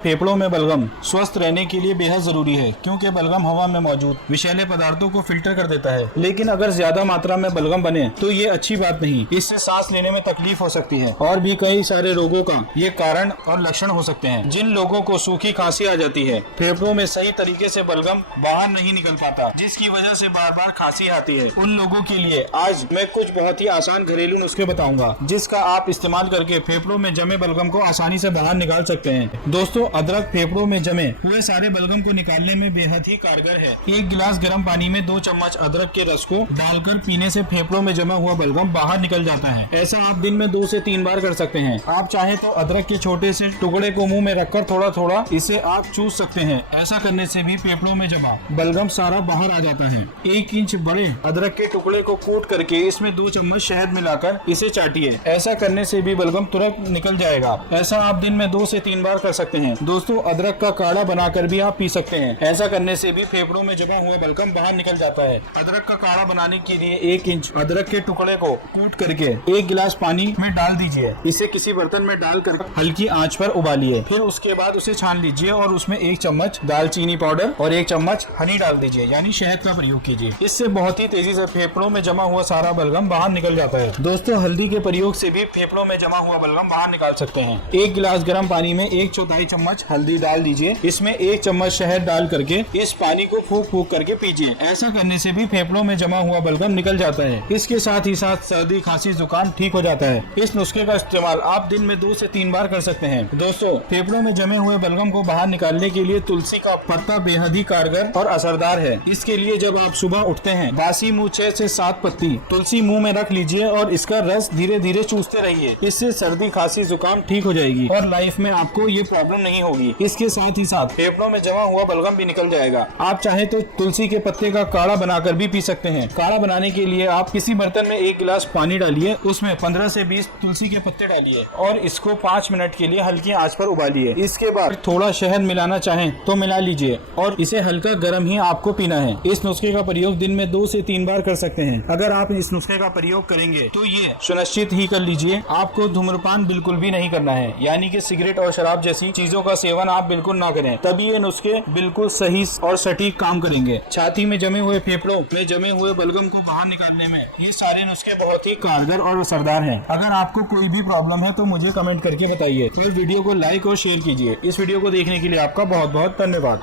फेफड़ों में बलगम स्वस्थ रहने के लिए बेहद जरूरी है, क्योंकि बलगम हवा में मौजूद विषैले पदार्थों को फिल्टर कर देता है। लेकिन अगर ज्यादा मात्रा में बलगम बने तो ये अच्छी बात नहीं, इससे सांस लेने में तकलीफ हो सकती है और भी कई सारे रोगों का ये कारण और लक्षण हो सकते हैं। जिन लोगों को सूखी खांसी आ जाती है, फेफड़ों में सही तरीके से बलगम बाहर नहीं निकल पाता, जिसकी वजह से बार बार खांसी आती है, उन लोगों के लिए आज मैं कुछ बहुत ही आसान घरेलू नुस्खे बताऊंगा, जिसका आप इस्तेमाल करके फेफड़ों में जमे बलगम को आसानी से बाहर निकाल सकते हैं। दोस्तों, अदरक फेफड़ों में जमे हुए सारे बलगम को निकालने में बेहद ही कारगर है। एक गिलास गर्म पानी में 2 चम्मच अदरक के रस को डालकर पीने से फेफड़ों में जमा हुआ बलगम बाहर निकल जाता है। ऐसा आप दिन में 2 से 3 बार कर सकते हैं। आप चाहे तो अदरक के छोटे से टुकड़े को मुंह में रखकर थोड़ा थोड़ा इसे आप चूस सकते हैं। ऐसा करने से भी फेफड़ों में जमा बलगम सारा बाहर आ जाता है। 1 इंच बड़े अदरक के टुकड़े को कूट करके इसमें 2 चम्मच शहद मिलाकर इसे चाटिए। ऐसा करने से भी बलगम तुरंत निकल जाएगा। ऐसा आप दिन में 2 से 3 बार कर सकते हैं। दोस्तों, अदरक का काढ़ा बनाकर भी आप पी सकते हैं। ऐसा करने से भी फेफड़ों में जमा हुआ बलगम बाहर निकल जाता है। अदरक का काढ़ा बनाने के लिए 1 इंच अदरक के टुकड़े को कूट करके 1 गिलास पानी में डाल दीजिए। इसे किसी बर्तन में डालकर हल्की आंच पर उबालिए। फिर उसके बाद उसे छान लीजिए और उसमें 1 चम्मच दालचीनी पाउडर और 1 चम्मच हनी डाल दीजिए, यानी शहद का प्रयोग कीजिए। इससे बहुत ही तेजी से फेफड़ों में जमा हुआ सारा बलगम बाहर निकल जाता है। दोस्तों, हल्दी के प्रयोग से भी फेफड़ों में जमा हुआ बलगम बाहर निकाल सकते हैं। 1 गिलास गर्म पानी में 1/4 चम्मच हल्दी डाल दीजिए। इसमें 1 चम्मच शहद डाल करके इस पानी को फूंक फूंक करके पीजिए। ऐसा करने से भी फेफड़ों में जमा हुआ बलगम निकल जाता है। इसके साथ ही साथ सर्दी, खांसी, जुकाम ठीक हो जाता है। इस नुस्खे का इस्तेमाल आप दिन में 2 से 3 बार कर सकते हैं। दोस्तों, फेफड़ों में जमे हुए बलगम को बाहर निकालने के लिए तुलसी का पत्ता बेहद ही कारगर और असरदार है। इसके लिए जब आप सुबह उठते हैं, बासी मुंह 6 से 7 पत्ती तुलसी मुंह में रख लीजिए और इसका रस धीरे धीरे चूसते रहिए। इससे सर्दी, खांसी, जुकाम ठीक हो जाएगी और लाइफ में आपको ये प्रॉब्लम नहीं होगी। इसके साथ ही साथ फेफड़ों में जमा हुआ बलगम भी निकल जाएगा। आप चाहे तो तुलसी के पत्ते का काढ़ा बनाकर भी पी सकते हैं। काढ़ा बनाने के लिए आप किसी बर्तन में 1 गिलास पानी डालिए, उसमें 15 से 20 तुलसी के पत्ते डालिए और इसको 5 मिनट के लिए हल्की आंच पर उबालिए। इसके बाद थोड़ा शहद मिलाना चाहें तो मिला लीजिए और इसे हल्का गर्म ही आपको पीना है। इस नुस्खे का प्रयोग दिन में 2 से 3 बार कर सकते हैं। अगर आप इस नुस्खे का प्रयोग करेंगे तो ये सुनिश्चित ही कर लीजिए आपको धूम्रपान बिल्कुल भी नहीं करना है, यानी कि सिगरेट और शराब जैसी चीजों का सेवन आप बिल्कुल ना करें। तभी ये नुस्खे बिल्कुल सही और सटीक काम करेंगे। छाती में जमे हुए, फेफड़ों में जमे हुए बलगम को बाहर निकालने में ये सारे नुस्खे बहुत ही कारगर और असरदार हैं। अगर आपको कोई भी प्रॉब्लम है तो मुझे कमेंट करके बताइए। फिर वीडियो को लाइक और शेयर कीजिए। इस वीडियो को देखने के लिए आपका बहुत बहुत धन्यवाद।